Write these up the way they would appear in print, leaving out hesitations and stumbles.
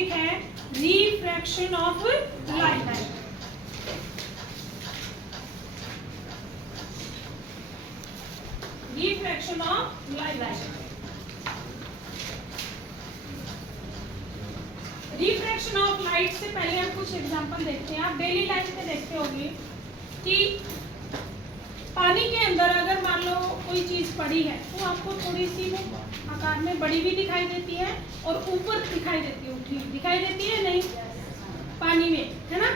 Topic है refraction of light. Refraction of light. Refraction of light से पहले हम कुछ एग्जांपल देखते हैं। आप डेली लाइफ में देखते होंगे कि पानी के अंदर अगर मान लो कोई चीज पड़ी है तो आपको थोड़ी सी वो आकार में बड़ी भी दिखाई देती है और ऊपर दिखाई देती है, उठी दिखाई देती है नहीं पानी में, है ना।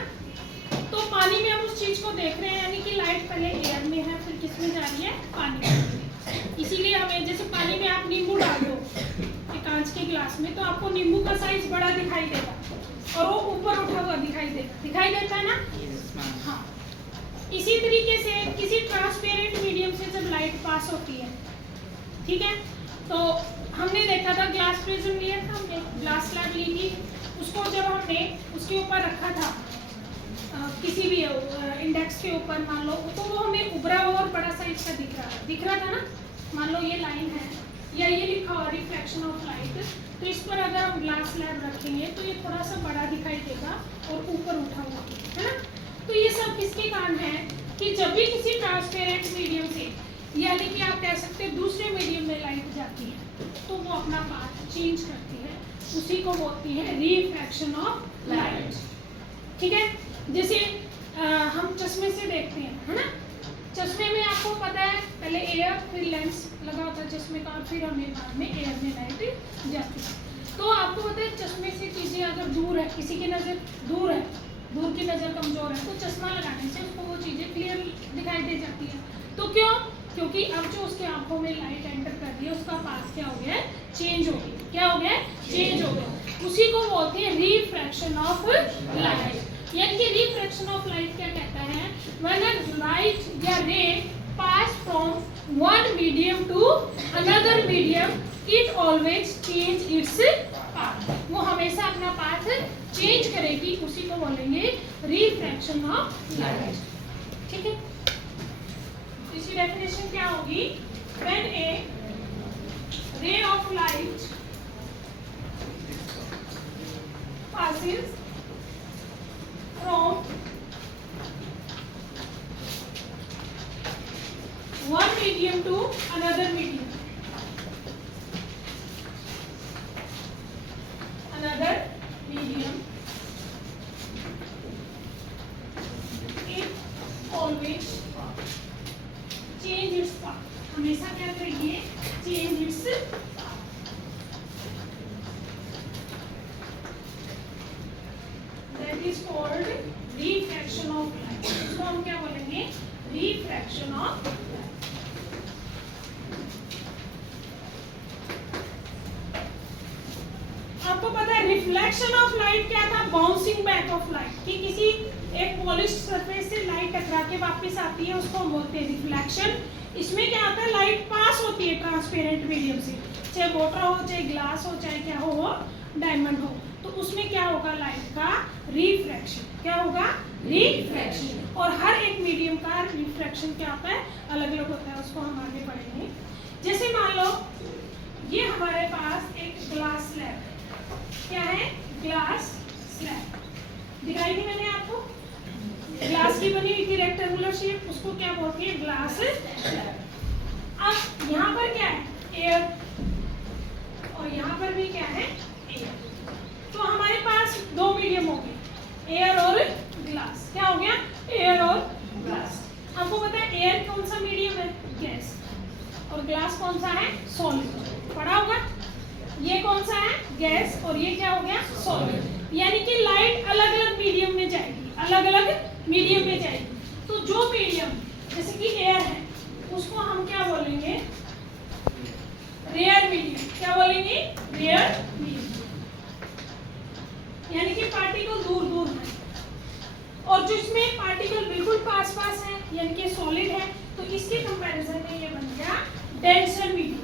तो पानी में हम उस चीज को देख रहे हैं, यानी कि लाइट पहले एयर में है, फिर किस में जा रही है, पानी में। इसीलिए हमें जैसे पानी में आप नींबू डाल दो कांच के ग्लास में तो आपको नींबू का साइज बड़ा दिखाई देगा और वो ऊपर उठा हुआ दिखाई देता है ना। हाँ, इसी तरीके से किसी ट्रांसपेरेंट मीडियम से जब लाइट पास होती है, ठीक है, तो हमने देखा था ग्लास प्रिज्म लिया था हमने, ग्लास स्लैब ली थी, उसको जब हमने उसके ऊपर रखा था किसी भी इंडेक्स के ऊपर मान लो, तो वो हमें उभरा हुआ और बड़ा साइज का दिख रहा था ना। मान लो ये लाइन है या ये लिखा हुआ रिफ्लेक्शन ऑफ लाइट, तो इस पर अगर हम ग्लास स्लैब रखेंगे तो ये थोड़ा सा बड़ा दिखाई देगा और ऊपर उठा हुआ, है ना। तो ये सब किसके कारण है कि जब भी किसी ट्रांसपेरेंट मीडियम से, यानी कि आप कह सकते हैं दूसरे मीडियम में लाइट जाती है तो वो अपना पाथ चेंज करती है, उसी को बोलती है रिफ्रैक्शन ऑफ लाइट। ठीक है, जैसे हम चश्मे से देखते हैं, है ना। चश्मे में आपको पता है पहले एयर फिर लेंस लगा होता है चश्मे का, और फिर हमें बाद में एयर में लाइट जाती है। तो आपको पता है चश्मे से चीज़ें अगर दूर है, किसी की नज़र दूर है, दूर की नज़र कमज़ोर है, तो चश्मा लगाने से उसको वो चीज़ें क्लियर दिखाई दे जाती है। तो क्यों? क्योंकि अब जो उसके आंखों में लाइट एंटर कर रही है उसका पाथ क्या हो गया है, चेंज हो गया। क्या हो गया? चेंज हो गया। उसी को बोलते हैं रिफ्रैक्शन ऑफ लाइट। यानी कि रिफ्रैक्शन ऑफ लाइट क्या कहता है, व्हेन अ लाइट या ray pass from one medium to another medium, it always change its path. वो हमेशा अपना पाथ चेंज करेगी, उसी को बोलेंगे रिफ्रैक्शन ऑफ लाइट। ठीक है, इसकी डेफिनेशन क्या होगी, व्हेन ए रे of light passes from one medium to another medium, it always change its path। हमेशा क्या करेगी, change its path. That is called refraction of light. इसको हम क्या बोलेंगे, रिफ्रैक्शन ऑफ लाइट। आपको पता है रिफ्लेक्शन ऑफ लाइट क्या था, बाउंसिंग बैक ऑफ लाइट, कि किसी एक पॉलिश्ड सरफेस से लाइट टकरा के वापस आती है, उसको हम बोलते हैं रिफ्लेक्शन। इसमें क्या होता है, लाइट पास होती है ट्रांसपेरेंट मीडियम से, चाहे वाटर हो, चाहे ग्लास हो, चाहे क्या हो डायमंड हो, तो उसमें क्या होगा, लाइट का रिफ्रैक्शन। क्या होगा, रिफ्रैक्शन। और हर एक मीडियम का रिफ्रैक्शन क्या होता है, अलग अलग होता है, उसको हम आगे पढ़ेंगे। जैसे मान लो ये हमारे पास एक ग्लास स्लैब है। क्या है, ग्लास स्लैब दिखाई दी मैंने आपको, ग्लास की बनी हुई थी रेक्टेंगुलर शेप, उसको क्या बोलते हैं, ग्लास स्लैब। अब यहाँ पर क्या है, एयर, और यहाँ पर भी क्या है, एयर। तो हमारे पास दो मीडियम हो गए, एयर और ग्लास। क्या हो गया, एयर और ग्लास। आपको पता है एयर कौन सा मीडियम है, गैस, और ग्लास कौन सा है, सॉलिड। पढ़ा होगा, ये कौन सा है, गैस, और ये क्या हो गया, सॉलिड। यानी कि लाइट अलग अलग मीडियम में जाएगी, अलग अलग मीडियम में जाएगी। तो जो मीडियम जैसे कि एयर है उसको हम क्या बोलेंगे, रेयर मीडियम। क्या बोलेंगे, रेयर मीडियम। यानी कि पार्टिकल दूर दूर है, और जिसमें पार्टिकल बिल्कुल पास पास है यानी कि सॉलिड है, तो इसके कंपैरिजन में ये बन गया डेंसर मीडियम।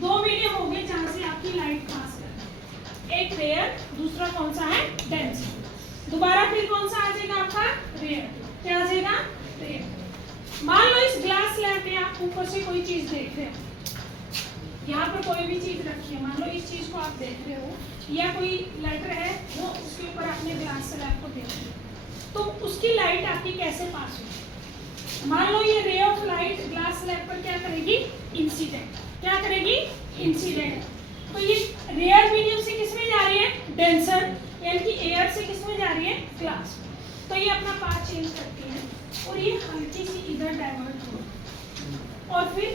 दो मीडियम हो गए जहां से आपकी लाइट पास कर, एक रेयर, दूसरा कौन सा है, डेंसर। दोबारा फिर कौन सा आ जाएगा आपका, रेयर। क्या आ जाएगा, रेयर। मान लो इस ग्लास स्लैब में आप ऊपर से कोई चीज देख रहे हैं, यहाँ पर कोई भी चीज रखी है, मान लो इस चीज को आप देख रहे हो, या कोई लेटर है वो उसके ऊपर आपने ग्लास स्लैब को देख लिया, तो उसकी लाइट आपकी कैसे पास होगी? मान लो ये रे ऑफ लाइट ग्लास स्लैब पर क्या करेगी? इंसिडेंट। क्या करेगी? इंसिडेंट। तो ये रेयर मीडियम से किस में जा रही है? डेंसर, यानी कि एयर से किस में जा रही है? ग्लास। तो ये अपना पाथ चेंज करती है और ये हल्की सी इधर डाइवर्ट हो, और फिर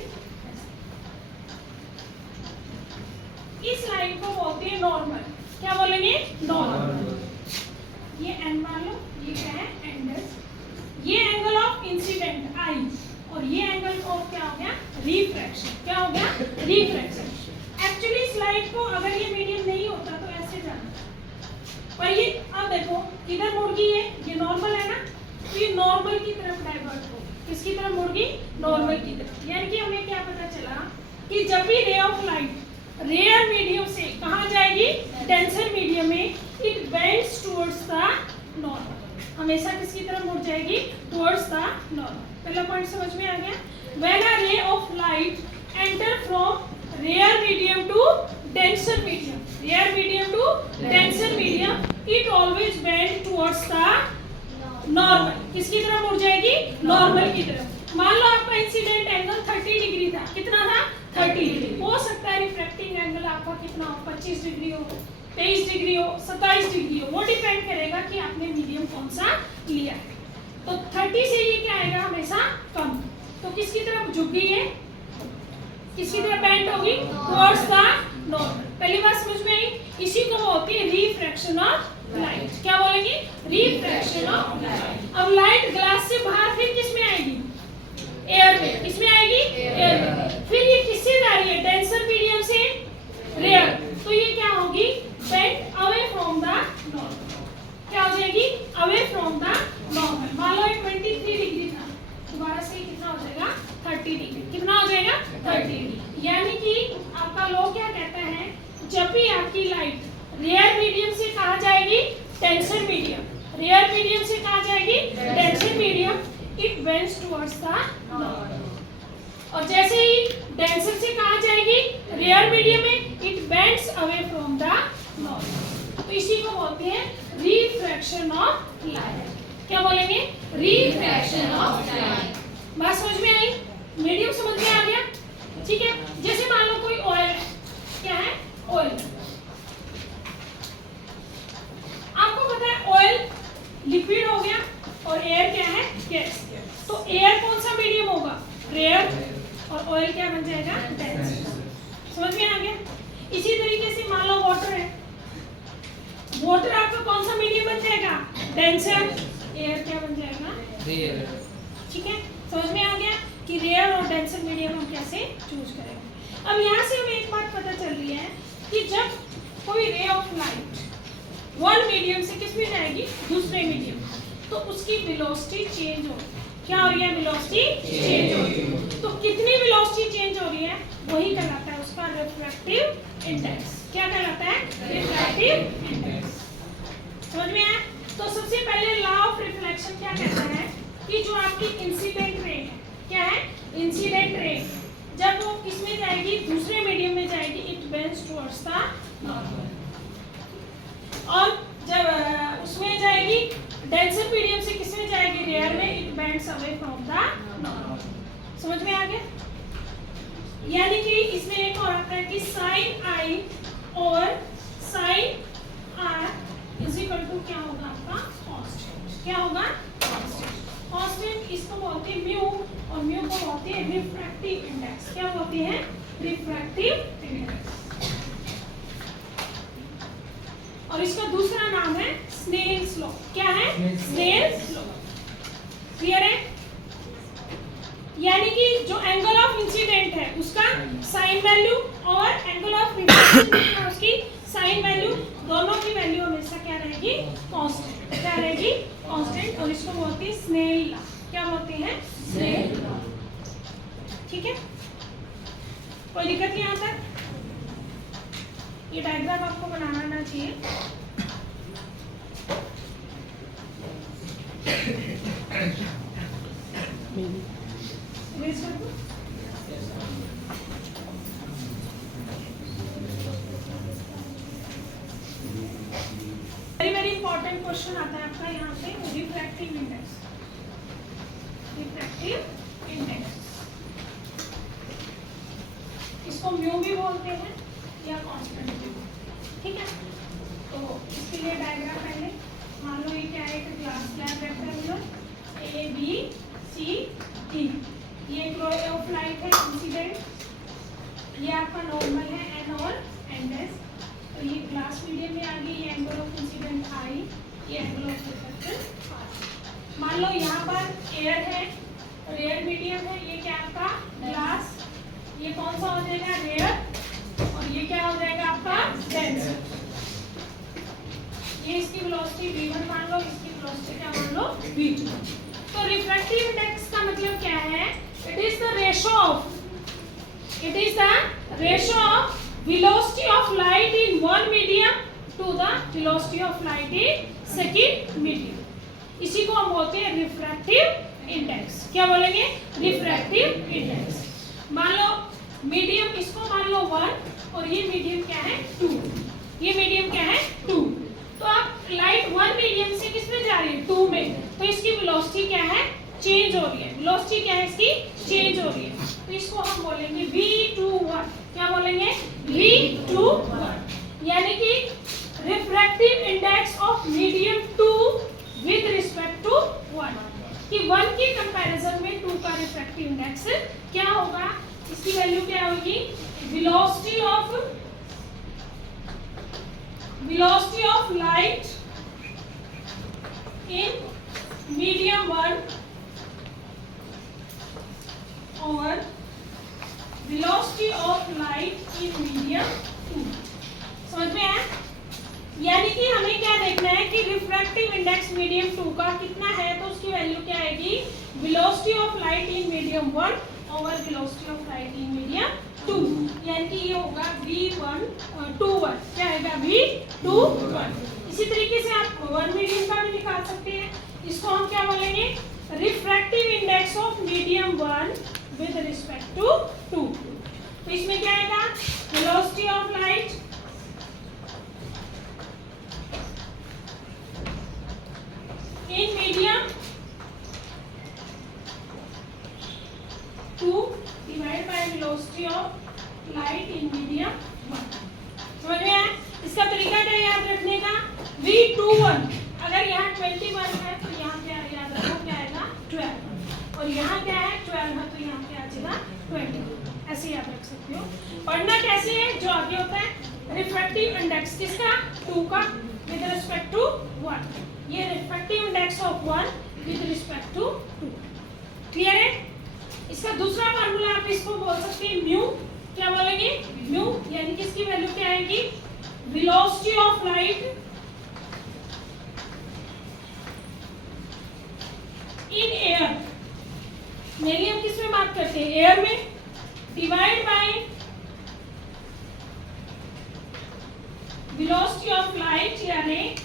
इस लाइन को बोलते हैं नॉर्मल। क्या बोलेंगे? नॉर्मल। ये एन मान लो, ये क्या है? एंगल। ये एंगल ऑफ इंसिडेंट आई, और ये एंगल ऑफ क्या हो गया? रिफ्रैक्शन। क्या हो गया? रिफ्रैक्शन। एक्चुअली इस लाइट को अगर ये मीडियम नहीं होता तो ऐसे जाना, पर ये अब देखो किधर मुड़ गई है? ये नॉर्मल है ना, तो ये नॉर्मल की तरफ डाइवर्ट हो। किसकी तरफ मुड़ गई? नॉर्मल की तरफ। यानी कि हमें क्या पता चला कि जब भी रे ऑफ लाइट रेयर मीडियम से कहाँ जाएगी? डेंसर मीडियम में, it bends towards the normal. हमेशा किसकी तरफ मुड़ जाएगी? Towards the normal. पहला पॉइंट समझ में आ गया? When a ray of light enter from rarer medium to denser medium, rarer medium to denser medium, it always bend towards the normal. किसकी तरफ मुड़ जाएगी? नॉर्मल की तरफ। मान लो आपका इंसिडेंट एंगल 30 डिग्री था। कितना था? 30 डिग्री। हो सकता है रिफ्रैक्टिंग एंगल आपका कितना हो? 25 डिग्री हो, 23 डिग्री हो, 27 डिग्री हो। वो डिपेंड करेगा कि आपने मीडियम कौन सा लिया है। तो 30 से ये क्या आएगा? हमेशा कम। तो किसकी तरफ झुक गई है? किसकी तरफ बेंड होगी? Towards the normal. पहली बात समझ में आई? इसी को बोलते हैं रिफ्रैक्शन ऑफ लाइट। क्या बोलेंगे? Refraction of light. अब लाइट ग्लास से बाहर फिर किस में आएगी? एयर में। किसमें आएगी? एयर में। फिर ये किससे जा रही है? डेंसर मीडियम से रेयर। तो ये क्या होगी? Bend away from the normal. क्या हो जाएगी? Away from the normal. मान लो ये 23 डिग्री था, दोबारा से कितना हो जाएगा? 30 डिग्री। कितना हो जाएगा? 30 डिग्री। यानी कि आपका लॉ क्या कहता है? जब भी आपकी लाइट रेयर मीडियम से कहाँ जाएगी? Denser medium. रेयर मीडियम से कहाँ जाएगी? Denser medium. It bends towards the normal. और जैसे ही डेंसर से कहाँ जाएगी? रेयर मीडियम में, it bends away from the normal. तो इसी को बोलते हैं रिफ्रैक्शन ऑफ लाइट। क्या बोलेंगे? Refraction of light. बात समझ में आई? मीडियम समझ में आ गया? ठीक है। जैसे मान लो कोई ऑयल है। क्या है? ऑयल। आपको पता है ऑयल लिक्विड हो गया और एयर क्या है? गैस। तो एयर कौन सा मीडियम होगा? रेयर। और ऑयल क्या बन जाएगा? डेंसर। समझ में आ गया? इसी तरीके से मान लो वाटर है। वाटर आपका कौन सा मीडियम बन जाएगा? डेंसर। एयर क्या बन जाएगा? रेयर। ठीक है। समझ में आ गया कि रेयर और डेंसर मीडियम हम कैसे चूज करेंगे। अब यहाँ से हमें एक बात पता चल रही है कि जब कोई रे ऑफ लाइट वन मीडियम से किस में जाएगी? दूसरे मीडियम, तो उसकी वेलोसिटी चेंज हो। क्या हो रही है? वेलोसिटी चेंज हो रही है। तो कितनी वेलोसिटी चेंज हो रही है? वही कहलाता है उसका रिफ्रैक्टिव इंडेक्स। क्या कहलाता है? Refractive index. समझ में आया? तो सबसे पहले लॉ ऑफ रिफ्लेक्शन क्या कहता है कि जो आपकी इंसिडेंट रे है, क्या है? इंसिडेंट रे, जब वो किस में जाएगी? दूसरे मीडियम में जाएगी, it bends towards the normal. और जब उसमें जाएगी डेंसर मीडियम से किस में जाएगी? रेयर में, it bends away from the normal. समझ में आ गया? यानी कि इसमें एक और आता है कि साइन आई और sine r is equal to क्या होगा? आपका कांस्टेंट। क्या होगा? कांस्टेंट। कांस्टेंट इसको बोलते हैं म्यू, और म्यू को बोलते हैं रिफ्रैक्टिव इंडेक्स। क्या बोलते हैं? Refractive index. और इसका दूसरा नाम है स्नेल्स लॉ। क्या है? Snell's law. क्लियर है? यानी कि जो एंगल ऑफ इंसिडेंट है उसका साइन वैल्यू और एंगल ऑफ रिफ्लेक्शन उसकी साइन वैल्यू, दोनों की वैल्यू हमेशा क्या रहेगी? कांस्टेंट। क्या रहेगी? कांस्टेंट। और इसको बोलते हैं स्नेल लॉ। क्या बोलते हैं? Snell law. ठीक है। कोई दिक्कत नहीं यहाँ तक? ये डायग्राम आपको बनाना आना चाहिए। क्वेश्चन आता है आपका यहाँ से रिफ्रैक्टिव इंडेक्स, रिफ्रैक्टिव इंडेक्स, इसको म्यू भी बोलते हैं या कांस्टेंट भी, ठीक है। तो इसके लिए डायग्राम पहले मान लो ये क्या है, एक glass slab rectangular A B C D, ये एक रो ऑफ लाइट है इंसिडेंट, ये आपका नॉर्मल है एन और एन डैश, तो ये ग्लास मीडियम में आ गई, ये एंगल ऑफ इंसिडेंट आई, ये एंगल ऑफ रिफ्लेक्शन आर। मान लो यहाँ पर एयर है और एयर मीडियम है, ये क्या आपका ग्लास, ये कौन सा हो जाएगा रेयर, और ये क्या हो जाएगा आपका डेंस। ये इसकी वेलोसिटी v1 मान लो, इसकी वेलोसिटी क्या मान लो v2। तो रिफ्रैक्टिव इंडेक्स का मतलब क्या है, it is the ratio of, it is the ratio of velocity of light in one medium to the velocity of light in second medium, इसी को हम बोलते हैं रिफ्रैक्टिव इंडेक्स। क्या बोलेंगे, रिफ्रैक्टिव इंडेक्स। मान लो मीडियम, इसको मान लो 1 और ये मीडियम क्या है 2, ये मीडियम क्या है 2, तो अब लाइट 1 मीडियम से किस में जा रही है 2 में, तो इसकी वेलोसिटी क्या है चेंज हो रही है, वेलोसिटी क्या है इसकी चेंज हो रही है, तो इसको हम बोलेंगे v21। क्या बोलेंगे v21, यानी कि refractive index of medium 2 with respect to 1, कि 1 की कंपैरिजन में 2 का रिफ्रैक्टिव इंडेक्स क्या होगा, इसकी वैल्यू क्या होगी, velocity of light in medium 1 और velocity of light in medium 2। समझ में आया, यानी कि हमें क्या देखना है कि रिफ्रैक्टिव इंडेक्स मीडियम 2 का कितना है, तो उसकी वैल्यू क्या आएगी, velocity of light in medium 1 over velocity of light in medium 2, यानी कि ये होगा v1 क्या आएगा v21। इसी तरीके से आप 1 मीडियम का भी निकाल सकते हैं, इसको हम क्या बोलेंगे, refractive index of medium 1 with respect to 2। तो इसमें क्या आएगा, velocity of light in medium 2 divided by velocity of light in medium 1। समझ में आया, इसका तरीका क्या याद रखने का, v21 अगर यहाँ 21 है तो यहाँ क्या याद रखो, क्या आएगा 12, और यहाँ क्या है 12 है तो यहाँ क्या आ जाएगा 20, ऐसे याद रख सकते हो। पढ़ना कैसे है, जो आगे होता है रिफ्रैक्टिव इंडेक्स किसका 2 का विद रिस्पेक्ट टू 1, ये refractive index of 1 with respect to 2। Clear है, इसका दूसरा फार्मूला आप इसको बोल सकते हैं म्यू। क्या बोलेंगे म्यू, यानी कि इसकी वैल्यू क्या आएगी, velocity of light in air, mainly हम किस में बात करते हैं एयर में, divide by velocity of light यानी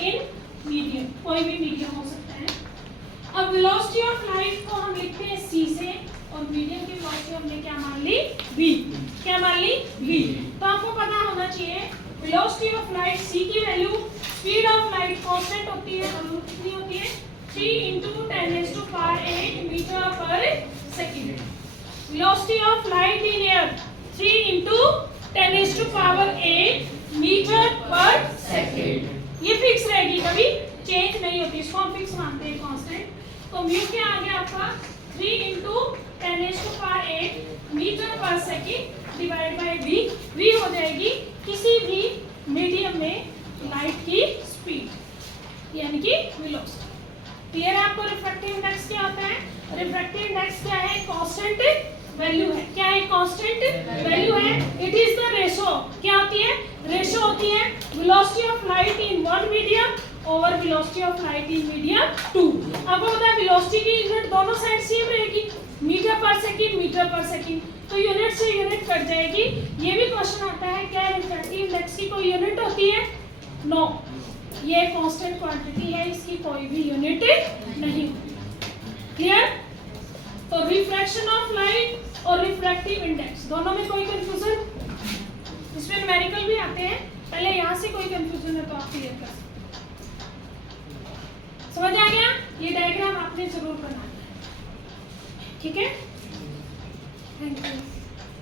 इन मीडियम, कोई भी मीडियम हो सकता है। अब वेलोसिटी ऑफ लाइट को हम लिखते हैं c से, और मीडियम की वेलोसिटी हमने क्या मान ली v, क्या मान ली v। तो आपको पता होना चाहिए वेलोसिटी ऑफ लाइट c की value, speed of light constant होती है, कितनी होती है 3 × 10⁸ metre per second. Velocity of light in air 3 × 10⁸ metre per second, ये फिक्स रहेगी, कभी चेंज नहीं होती, इसको हम फिक्स मानते हैं कांस्टेंट। तो म्यू क्या आ गया आपका 3 × 10⁸ metre per second divide by v हो जाएगी किसी भी मीडियम में लाइट की स्पीड यानी कि वेलोसिटी। क्लियर है आपको रिफ्रैक्टिव इंडेक्स क्या होता है, रिफ्रैक्टिव इंडेक्स क्या है, कांस्टेंट वैल्यू है, क्या है कांस्टेंट वैल्यू है, इट इज द रेशो, क्या होती है रेशो होती है velocity of light in one medium over velocity of light in medium 2। अब होता है वेलोसिटी की यूनिट दोनों साइड सेम रहेगी, मीटर पर सेकंड, तो यूनिट से यूनिट कट जाएगी। ये भी क्वेश्चन आता है क्या रिफ्रैक्टिव इंडेक्स की कोई यूनिट होती है, नो, ये कांस्टेंट क्वांटिटी है, इसकी कोई भी यूनिट नहीं। क्लियर, तो रिफ्रैक्शन ऑफ लाइट और रिफ्रैक्टिव इंडेक्स दोनों में कोई कंफ्यूजन, इसमें न्यूमेरिकल भी आते हैं, पहले यहाँ से कोई कंफ्यूजन है तो आप क्लियर कर सकते हैं। ये डायग्राम आपने ज़रूर बनाना है, ठीक है। Thank you.